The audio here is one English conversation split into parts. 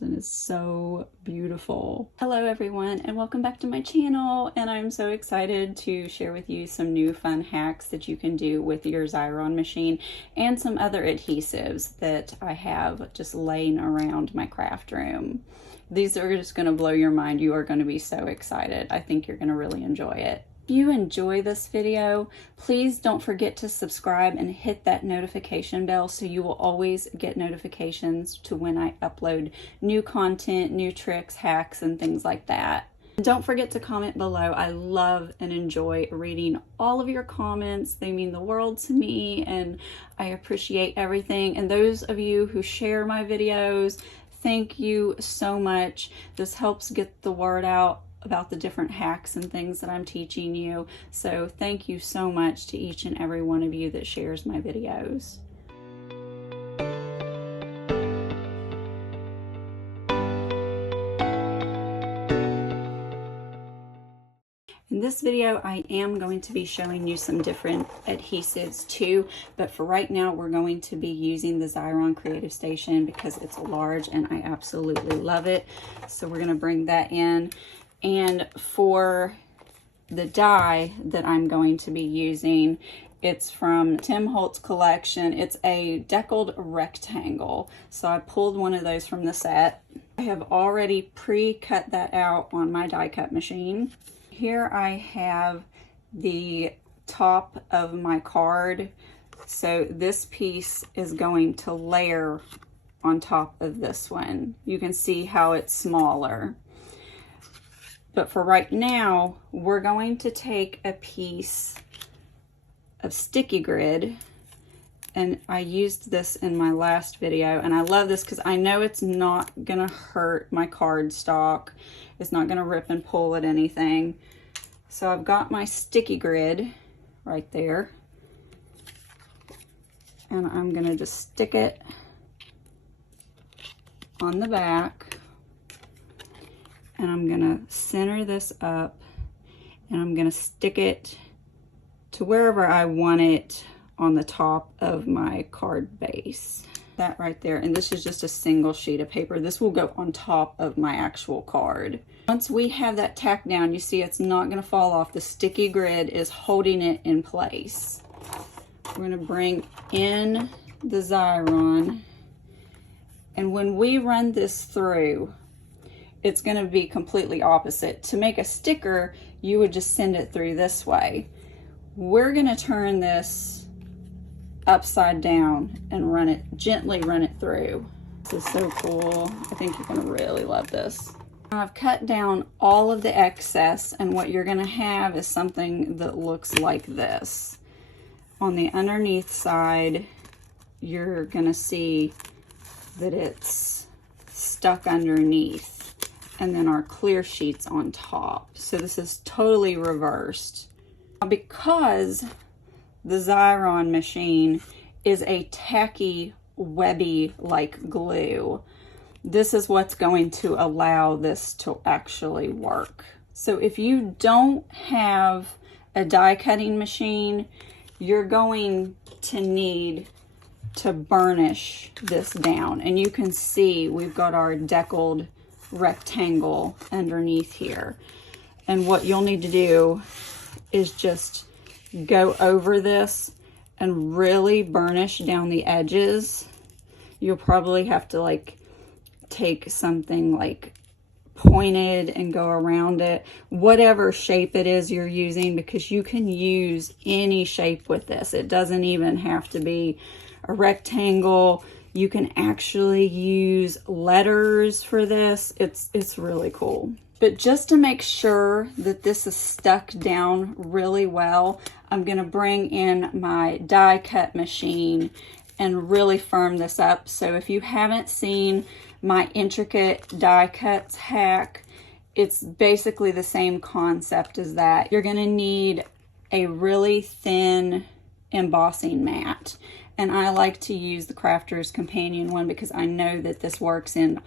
and it's so beautiful. Hello everyone, and welcome back to my channel, and I'm so excited to share with you some new fun hacks that you can do with your Xyron machine and some other adhesives that I have just laying around my craft room. These are just going to blow your mind. You are going to be so excited. I think you're going to really enjoy it. If you enjoy this video, please don't forget to subscribe and hit that notification bell so you will always get notifications to when I upload new content, new tricks, hacks, and things like that. And don't forget to comment below. I love and enjoy reading all of your comments. They mean the world to me, and I appreciate everything. And those of you who share my videos, thank you so much. This helps get the word out about the different hacks and things that I'm teaching you. So thank you so much to each and every one of you that shares my videos. In this video, I am going to be showing you some different adhesives too, but for right now, we're going to be using the Xyron Creative Station because it's large and I absolutely love it. So we're gonna bring that in. And for the die that I'm going to be using, it's from Tim Holtz collection. It's a deckled rectangle. So I pulled one of those from the set. I have already pre-cut that out on my die cut machine. Here I have the top of my card. So this piece is going to layer on top of this one. You can see how it's smaller. But for right now, we're going to take a piece of sticky grid, and I used this in my last video, and I love this because I know it's not gonna hurt my cardstock. It's not gonna rip and pull at anything. So I've got my sticky grid right there, and I'm gonna just stick it on the back. And I'm gonna center this up, and I'm gonna stick it to wherever I want it on the top of my card base. That right there, and this is just a single sheet of paper. This will go on top of my actual card. Once we have that tacked down, you see it's not gonna fall off. The sticky grid is holding it in place. We're gonna bring in the Xyron, and when we run this through, it's going to be completely opposite. To make a sticker, you would just send it through this way. We're going to turn this upside down and gently run it through. This is so cool. I think you're going to really love this. I've cut down all of the excess, and what you're going to have is something that looks like this. On the underneath side, you're going to see that it's stuck underneath, and then our clear sheets on top. So this is totally reversed. Because the Xyron machine is a tacky, webby like glue, this is what's going to allow this to actually work. So if you don't have a die cutting machine, you're going to need to burnish this down. And you can see we've got our deckled rectangle underneath here, and what you'll need to do is just go over this and really burnish down the edges. You'll probably have to like take something like pointed and go around it, whatever shape it is you're using, because you can use any shape with this. It doesn't even have to be a rectangle. You can actually use letters for this. It's really cool. But just to make sure that this is stuck down really well, I'm gonna bring in my die cut machine and really firm this up. So if you haven't seen my intricate die cuts hack, it's basically the same concept as that. You're gonna need a really thin embossing mat. And I like to use the Crafter's Companion one because I know that this works in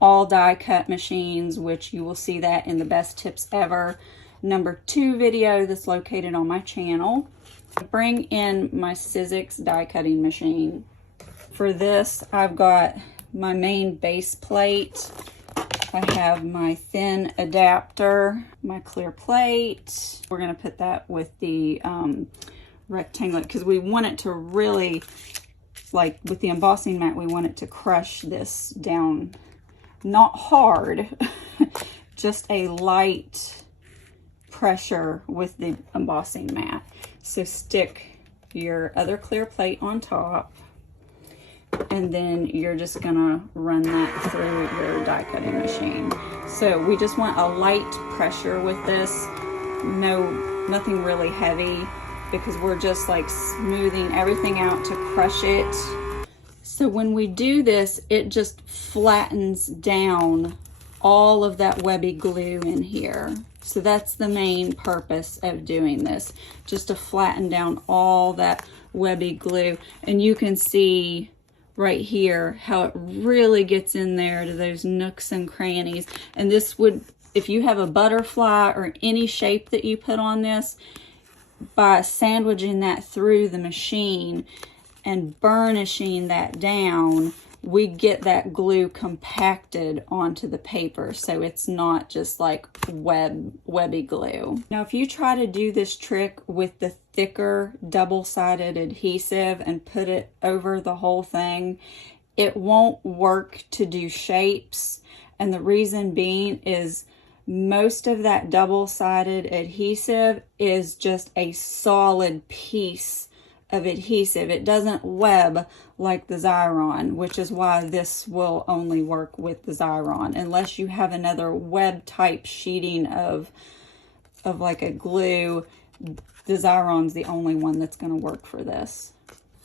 all die cut machines, which you will see that in the Best Tips Ever #2 video that's located on my channel. Bring in my Sizzix die cutting machine. For this, I've got my main base plate. I have my thin adapter, my clear plate. We're gonna put that with the rectangle because we want it to really, like with the embossing mat, we want it to crush this down, not hard, just a light pressure with the embossing mat. So stick your other clear plate on top, and then you're just gonna run that through your die cutting machine. So we just want a light pressure with this, nothing really heavy, because we're just like smoothing everything out to crush it. So when we do this, it just flattens down all of that webby glue in here. So that's the main purpose of doing this, just to flatten down all that webby glue. And you can see right here how it really gets in there to those nooks and crannies. And this would, if you have a butterfly or any shape that you put on this, by sandwiching that through the machine and burnishing that down, we get that glue compacted onto the paper, so it's not just like webby glue. Now, if you try to do this trick with the thicker double-sided adhesive and put it over the whole thing, it won't work to do shapes. And the reason being is most of that double-sided adhesive is just a solid piece of adhesive. It doesn't web like the Xyron, which is why this will only work with the Xyron, unless you have another web type sheeting of like a glue. The Xyron's the only one that's going to work for this.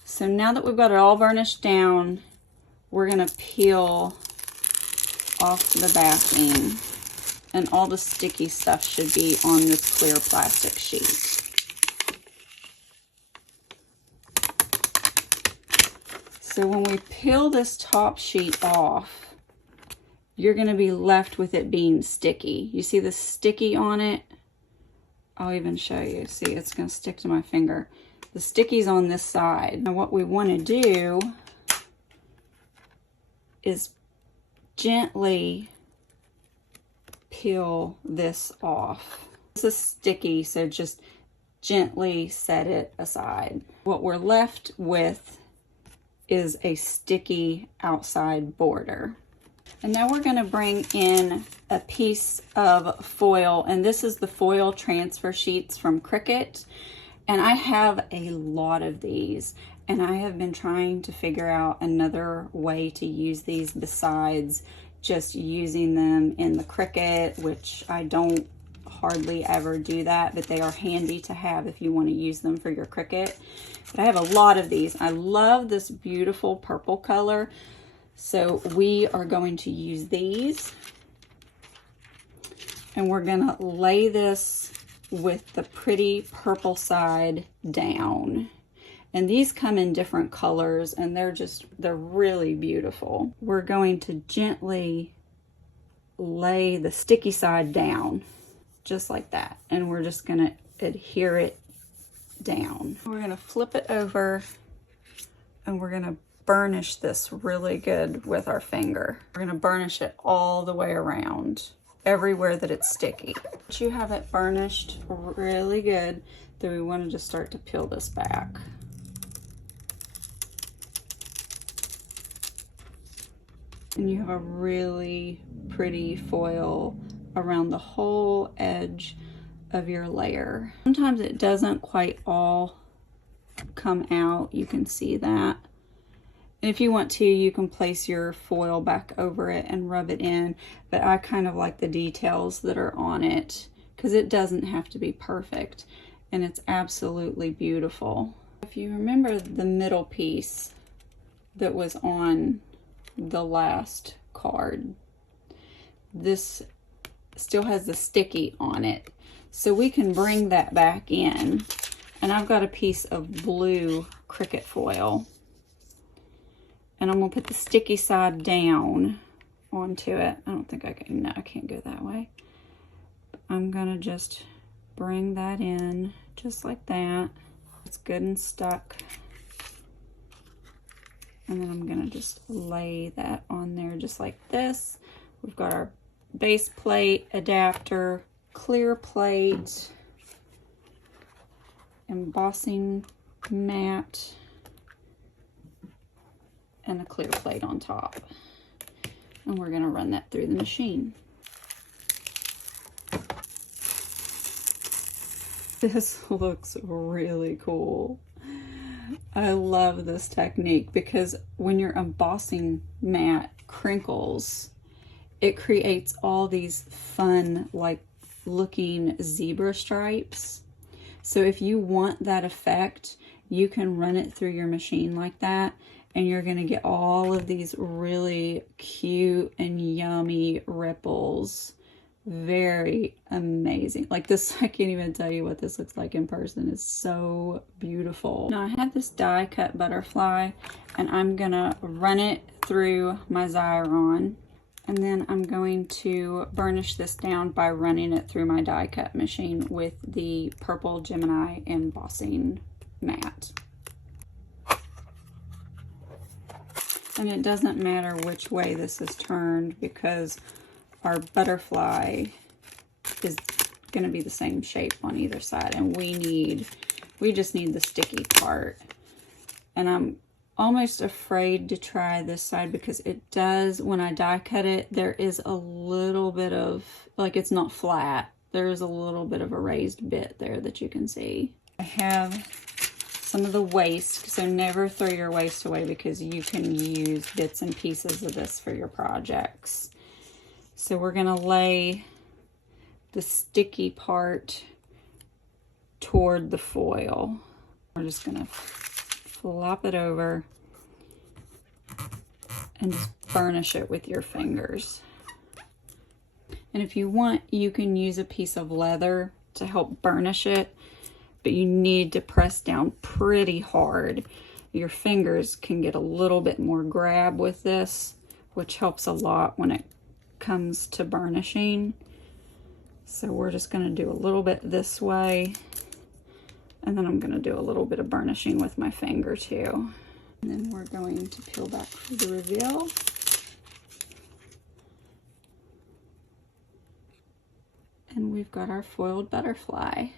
So now that we've got it all burnished down, we're going to peel off the backing, and all the sticky stuff should be on this clear plastic sheet. So when we peel this top sheet off, you're going to be left with it being sticky. You see the sticky on it? I'll even show you. See, it's going to stick to my finger. The sticky's on this side. Now what we want to do is gently peel this off. This is sticky, so just gently set it aside. What we're left with is a sticky outside border. And now we're going to bring in a piece of foil, and this is the foil transfer sheets from Cricut. And I have a lot of these, and I have been trying to figure out another way to use these besides just using them in the Cricut, which I don't hardly ever do that, but they are handy to have if you want to use them for your Cricut. But I have a lot of these. I love this beautiful purple color, so we are going to use these, and we're gonna lay this with the pretty purple side down. And these come in different colors, and they're really beautiful. We're going to gently lay the sticky side down, just like that. And we're just gonna adhere it down. We're gonna flip it over, and we're gonna burnish this really good with our finger. We're gonna burnish it all the way around, everywhere that it's sticky. Once you have it burnished really good, then we want to just start to peel this back. And you have a really pretty foil around the whole edge of your layer. Sometimes it doesn't quite all come out. You can see that. And if you want to, you can place your foil back over it and rub it in, but I kind of like the details that are on it because it doesn't have to be perfect, and it's absolutely beautiful. If you remember the middle piece that was on the last card, this still has the sticky on it, so we can bring that back in. And I've got a piece of blue Cricut foil, and I'm gonna put the sticky side down onto it. I don't think I can, no, I can't go that way. I'm gonna just bring that in just like that. It's good and stuck. And then I'm gonna just lay that on there just like this. We've got our base plate, adapter, clear plate, embossing mat, and a clear plate on top. And we're gonna run that through the machine. This looks really cool. I love this technique because when your embossing mat crinkles, it creates all these fun, like looking zebra stripes. So if you want that effect, you can run it through your machine like that, and you're gonna get all of these really cute and yummy ripples. Very amazing. Like this, I can't even tell you what this looks like in person. It's so beautiful. Now I have this die cut butterfly, and I'm gonna run it through my Xyron, and then I'm going to burnish this down by running it through my die cut machine with the purple Gemini embossing mat. And it doesn't matter which way this is turned because our butterfly is going to be the same shape on either side, and we just need the sticky part. And I'm almost afraid to try this side because it does, when I die cut it, there is a little bit of, like, it's not flat. There's a little bit of a raised bit there that you can see. I have some of the waste, so never throw your waste away because you can use bits and pieces of this for your projects. So we're gonna lay the sticky part toward the foil. We're just gonna flop it over and just burnish it with your fingers. And if you want, you can use a piece of leather to help burnish it, but you need to press down pretty hard. Your fingers can get a little bit more grab with this, which helps a lot when it comes to burnishing. So we're just going to do a little bit this way, and then I'm going to do a little bit of burnishing with my finger too. And then we're going to peel back for the reveal. And we've got our foiled butterfly.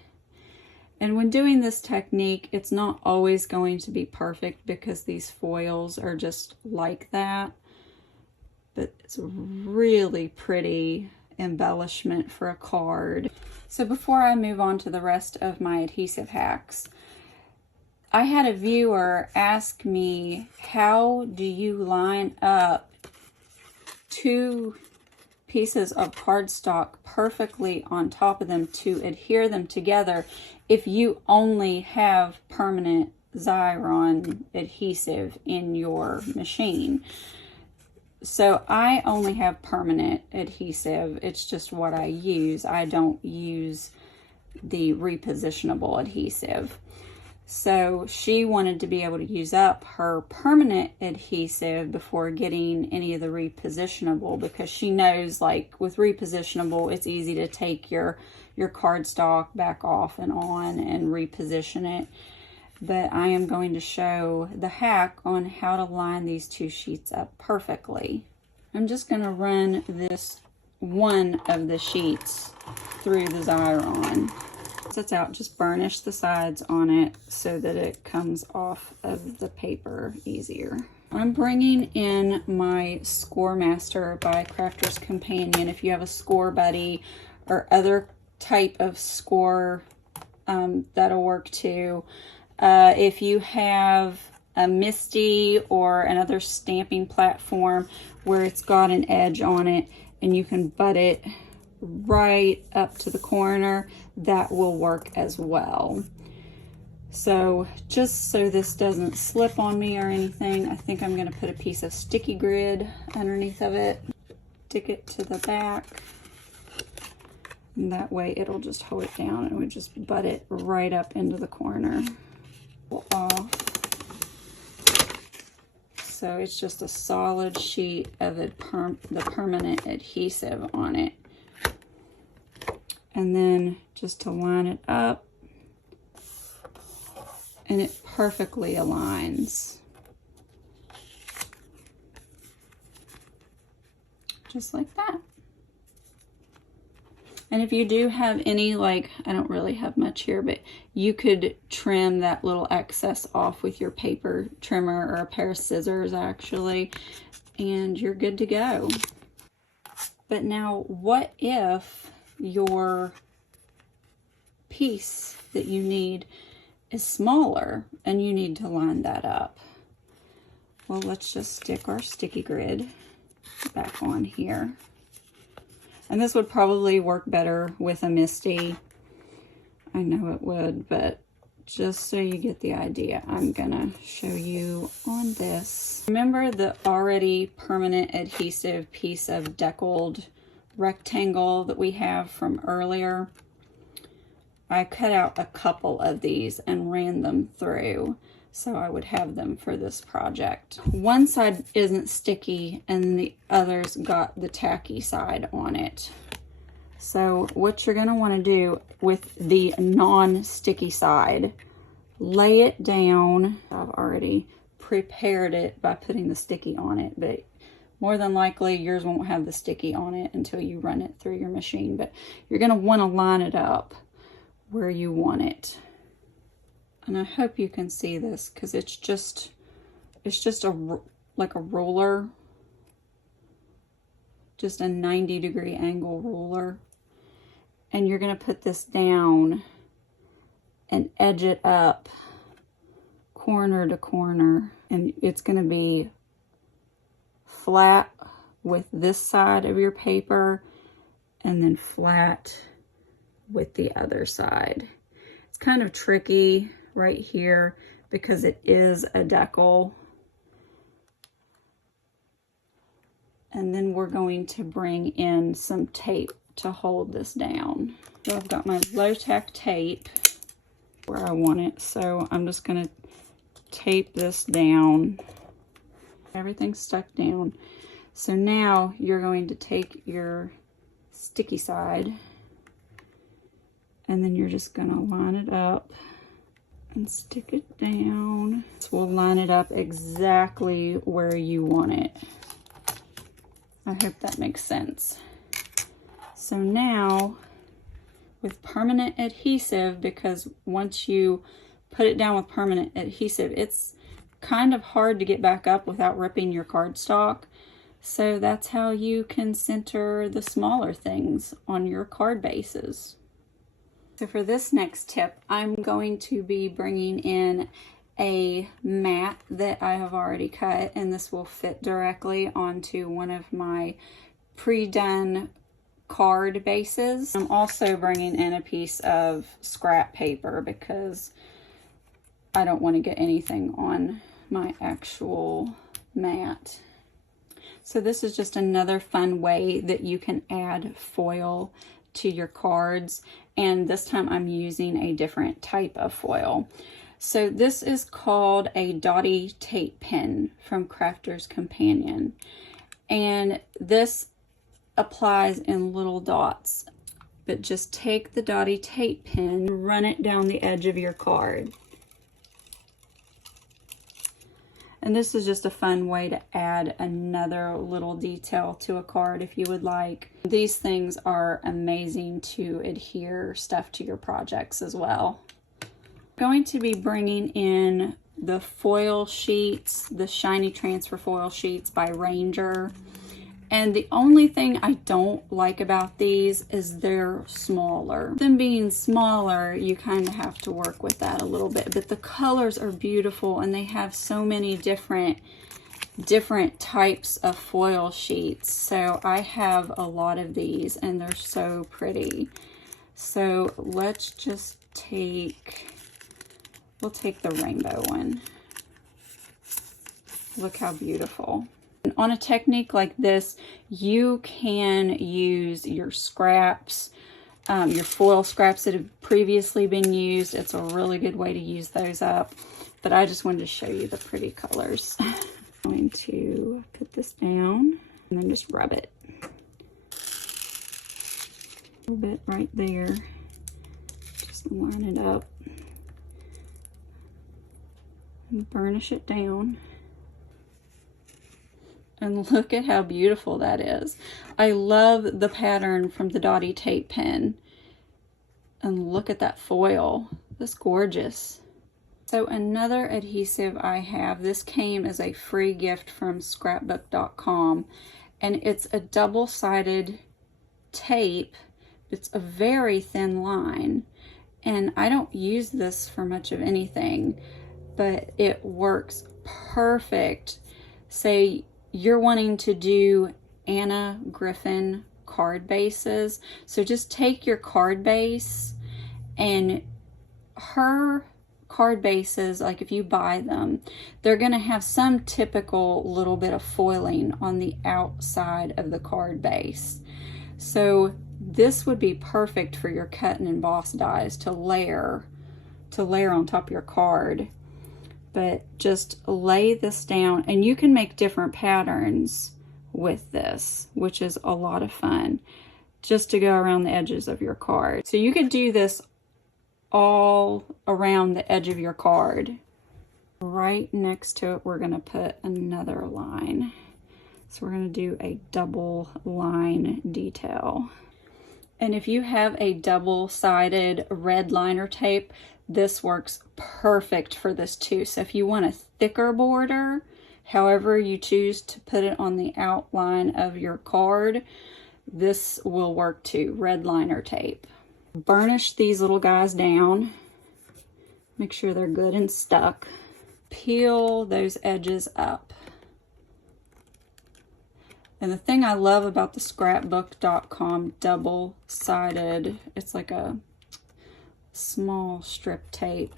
And when doing this technique, it's not always going to be perfect because these foils are just like that. But it's a really pretty embellishment for a card. So before I move on to the rest of my adhesive hacks, I had a viewer ask me, how do you line up two pieces of cardstock perfectly on top of them to adhere them together if you only have permanent Xyron adhesive in your machine? So I only have permanent adhesive. It's just what I use. I don't use the repositionable adhesive. So she wanted to be able to use up her permanent adhesive before getting any of the repositionable, because she knows, like with repositionable, it's easy to take your cardstock back off and on and reposition it. But I am going to show the hack on how to line these two sheets up perfectly. I'm just going to run this one of the sheets through the Xyron. That's out, just burnish the sides on it so that it comes off of the paper easier. I'm bringing in my Score Master by Crafter's Companion. If you have a Score Buddy or other type of score, that'll work too. If you have a Misty or another stamping platform where it's got an edge on it and you can butt it right up to the corner, that will work as well. So just so this doesn't slip on me or anything, I think I'm going to put a piece of sticky grid underneath of it, stick it to the back, and that way it'll just hold it down and we just butt it right up into the corner. Off. So it's just a solid sheet of the permanent adhesive on it. And then just to line it up, and it perfectly aligns. just like that. And if you do have any, like, I don't really have much here, but you could trim that little excess off with your paper trimmer or a pair of scissors, actually, and you're good to go. But now, what if your piece that you need is smaller and you need to line that up? Well, let's just stick our sticky grid back on here. And this would probably work better with a Misty. I know it would, but just so you get the idea, I'm gonna show you on this. Remember the already permanent adhesive piece of deckled rectangle that we have from earlier? I cut out a couple of these and ran them through, so I would have them for this project. One side isn't sticky and the other's got the tacky side on it. So what you're gonna wanna do with the non-sticky side, lay it down. I've already prepared it by putting the sticky on it, but more than likely yours won't have the sticky on it until you run it through your machine. But you're gonna wanna line it up where you want it. And I hope you can see this, because it's just like a ruler, just a 90-degree angle ruler. And you're gonna put this down and edge it up corner to corner, and it's gonna be flat with this side of your paper and then flat with the other side. It's kind of tricky right here because it is a deckle. And then we're going to bring in some tape to hold this down. So I've got my low-tack tape where I want it, so I'm just going to tape this down. Everything's stuck down. So now you're going to take your sticky side and then you're just going to line it up and stick it down. So we'll line it up exactly where you want it. I hope that makes sense. So now with permanent adhesive, because once you put it down with permanent adhesive, it's kind of hard to get back up without ripping your cardstock. So that's how you can center the smaller things on your card bases. So for this next tip, I'm going to be bringing in a mat that I have already cut, and this will fit directly onto one of my pre-done card bases. I'm also bringing in a piece of scrap paper because I don't want to get anything on my actual mat. So this is just another fun way that you can add foil to your cards, and this time I'm using a different type of foil. So this is called a dotty tape pen from Crafter's Companion, and this applies in little dots, but just take the dotty tape pen, run it down the edge of your card. And this is just a fun way to add another little detail to a card if you would like. These things are amazing to adhere stuff to your projects as well. I'm going to be bringing in the foil sheets, the shiny transfer foil sheets by Ranger. And the only thing I don't like about these is they're smaller. Them being smaller, you kind of have to work with that a little bit. But the colors are beautiful, and they have so many different types of foil sheets. So I have a lot of these, and they're so pretty. So let's just we'll take the rainbow one. Look how beautiful. And on a technique like this, you can use your scraps, your foil scraps that have previously been used. It's a really good way to use those up. But I just wanted to show you the pretty colors. I'm going to put this down and then just rub it. A little bit right there. Just line it up. And burnish it down. And look at how beautiful that is. I love the pattern from the Dottie tape pen. And look at that foil. That's gorgeous. So another adhesive I have, this came as a free gift from scrapbook.com, and it's a double-sided tape. It's a very thin line, and I don't use this for much of anything, but it works perfect. Say you're wanting to do Anna Griffin card bases, so just take your card base, and her card bases, like if you buy them, they're going to have some typical little bit of foiling on the outside of the card base. So this would be perfect for your cut and emboss dies to layer on top of your card. But just lay this down, and you can make different patterns with this, which is a lot of fun, just to go around the edges of your card. So you could do this all around the edge of your card. Right next to it, we're going to put another line. So we're going to do a double line detail. And if you have a double-sided red liner tape, this works perfect for this too. So if you want a thicker border, however you choose to put it on the outline of your card, this will work too, red liner tape. Burnish these little guys down. Make sure they're good and stuck. Peel those edges up. And the thing I love about the scrapbook.com double-sided, it's like a small strip tape,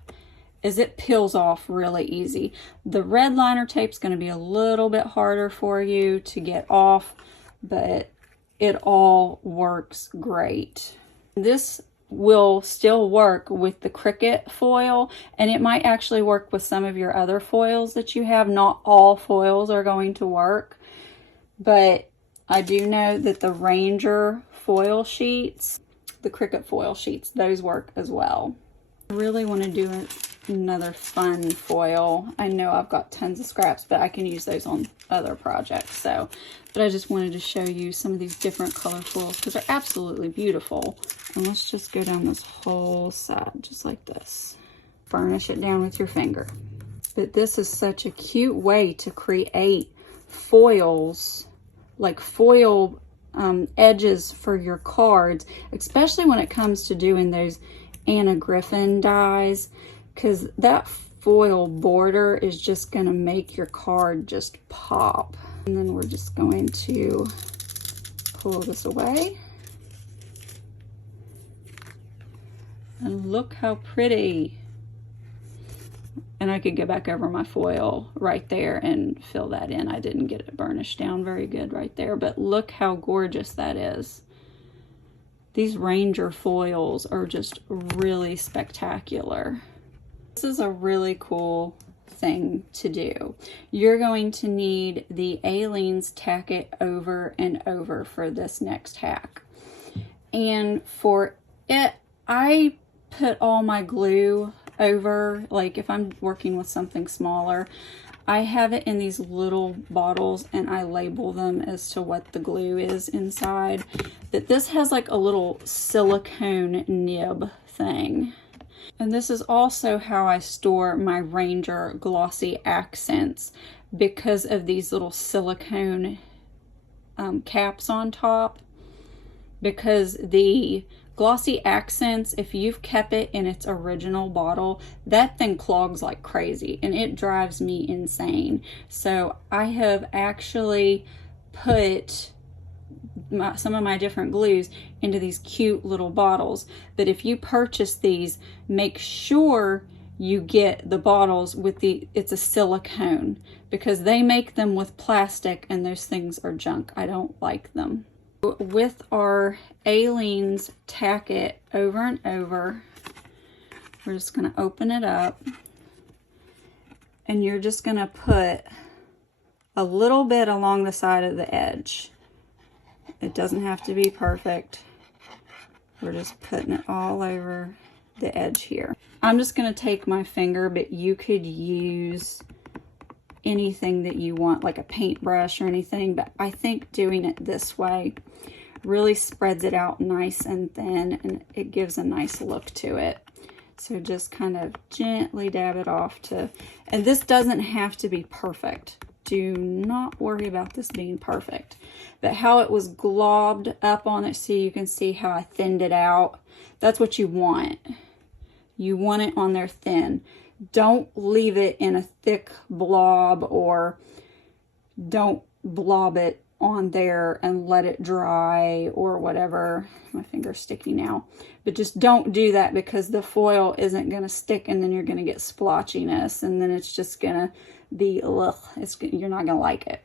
is it peels off really easy. The red liner tape's going to be a little bit harder for you to get off, but it all works great. This will still work with the Cricut foil, and it might actually work with some of your other foils that you have. Not all foils are going to work, but I do know that the Ranger foil sheets, the Cricut foil sheets, those work as well. I really want to do another fun foil. I know I've got tons of scraps, but I can use those on other projects. But I just wanted to show you some of these different color foils because they're absolutely beautiful. And let's just go down this whole side just like this. Burnish it down with your finger. But this is such a cute way to create foils, like foil edges for your cards, especially when it comes to doing those Anna Griffin dies, because that foil border is just going to make your card just pop. And then we're just going to pull this away. And look how pretty. And I could go back over my foil right there and fill that in. I didn't get it burnished down very good right there, but look how gorgeous that is. These Ranger foils are just really spectacular. This is a really cool thing to do. You're going to need the Aleene's Tack It Over and Over for this next hack. And for it, I put all my glue over, like if I'm working with something smaller, I have it in these little bottles and I label them as to what the glue is inside. But this has like a little silicone nib thing. And this is also how I store my Ranger glossy accents, because of these little silicone caps on top. Because the glossy accents, if you've kept it in its original bottle, that thing clogs like crazy and it drives me insane. So I have actually put some of my different glues into these cute little bottles. But if you purchase these, make sure you get the bottles with it's a silicone, because they make them with plastic and those things are junk. I don't like them. With our Aleene's Tack It Over and Over, we're just going to open it up, and you're just going to put a little bit along the side of the edge. It doesn't have to be perfect. We're just putting it all over the edge here. I'm just going to take my finger, but you could use anything that you want, like a paintbrush or anything, but I think doing it this way really spreads it out nice and thin, and it gives a nice look to it. So just kind of gently dab it off and this doesn't have to be perfect. Do not worry about this being perfect. But how it was globbed up on it, so you can see how I thinned it out, that's what you want. You want it on there thin. Don't leave it in a thick blob, or don't blob it on there and let it dry or whatever. My finger's sticky now. But just don't do that, because the foil isn't going to stick, and then you're going to get splotchiness, and then it's just going to be, ugh, you're not going to like it.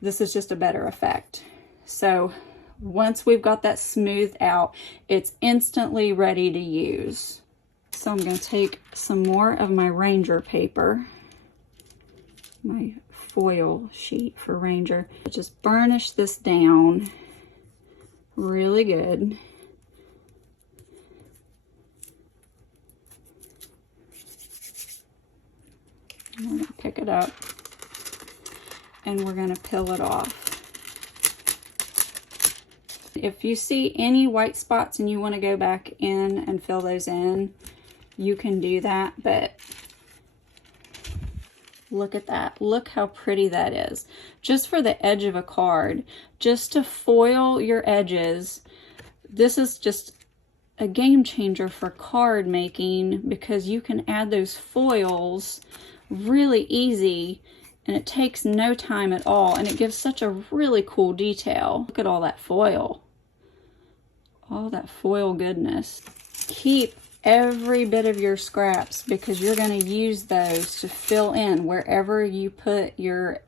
This is just a better effect. So once we've got that smoothed out, it's instantly ready to use. So I'm going to take some more of my Ranger paper, my foil sheet for Ranger. Just burnish this down really good. I'm going to pick it up and we're going to peel it off. If you see any white spots and you want to go back in and fill those in, you can do that, but look at that. Look how pretty that is. Just for the edge of a card, just to foil your edges. This is just a game changer for card making, because you can add those foils really easy, and it takes no time at all, and it gives such a really cool detail. Look at all that foil. All that foil goodness. Keep every bit of your scraps, because you're going to use those to fill in wherever you put your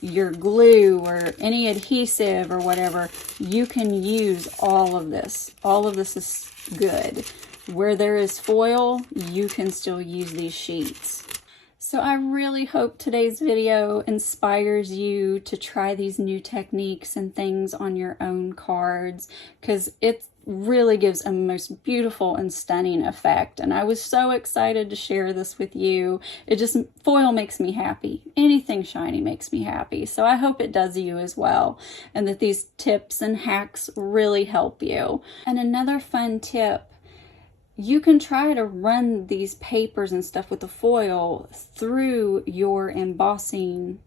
glue or any adhesive or whatever. You can use all of this. All of this is good. Where there is foil, you can still use these sheets. So I really hope today's video inspires you to try these new techniques and things on your own cards, because it really gives a most beautiful and stunning effect. And I was so excited to share this with you. Foil makes me happy. Anything shiny makes me happy. So I hope it does you as well, and that these tips and hacks really help you. And another fun tip, you can try to run these papers and stuff with the foil through your embossing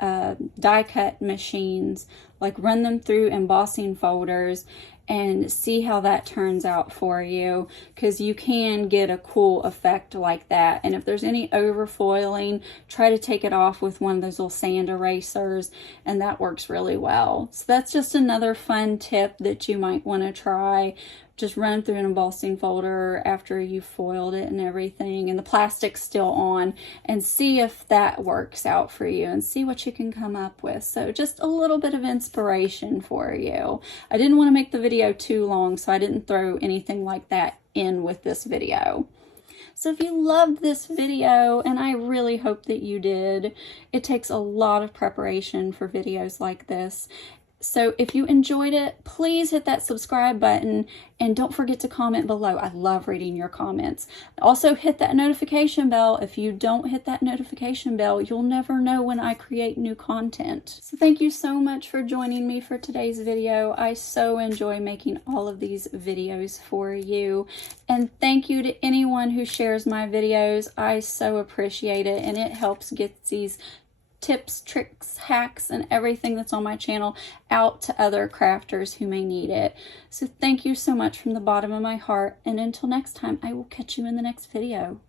die cut machines. Like, run them through embossing folders and see how that turns out for you, because you can get a cool effect like that. And if there's any over foiling, try to take it off with one of those little sand erasers, and that works really well. So that's just another fun tip that you might want to try. Just run through an embossing folder after you've foiled it and everything, and the plastic's still on, and see if that works out for you, and see what you can come up with. So just a little bit of inspiration for you. I didn't want to make the video too long, so I didn't throw anything like that in with this video. So if you loved this video, and I really hope that you did, it takes a lot of preparation for videos like this. So if you enjoyed it, please hit that subscribe button, and don't forget to comment below. I love reading your comments. Also, hit that notification bell. If you don't hit that notification bell, you'll never know when I create new content. So thank you so much for joining me for today's video. I so enjoy making all of these videos for you. And thank you to anyone who shares my videos. I so appreciate it, and it helps get these tips, tricks, hacks, and everything that's on my channel out to other crafters who may need it. So thank you so much from the bottom of my heart, and until next time, I will catch you in the next video.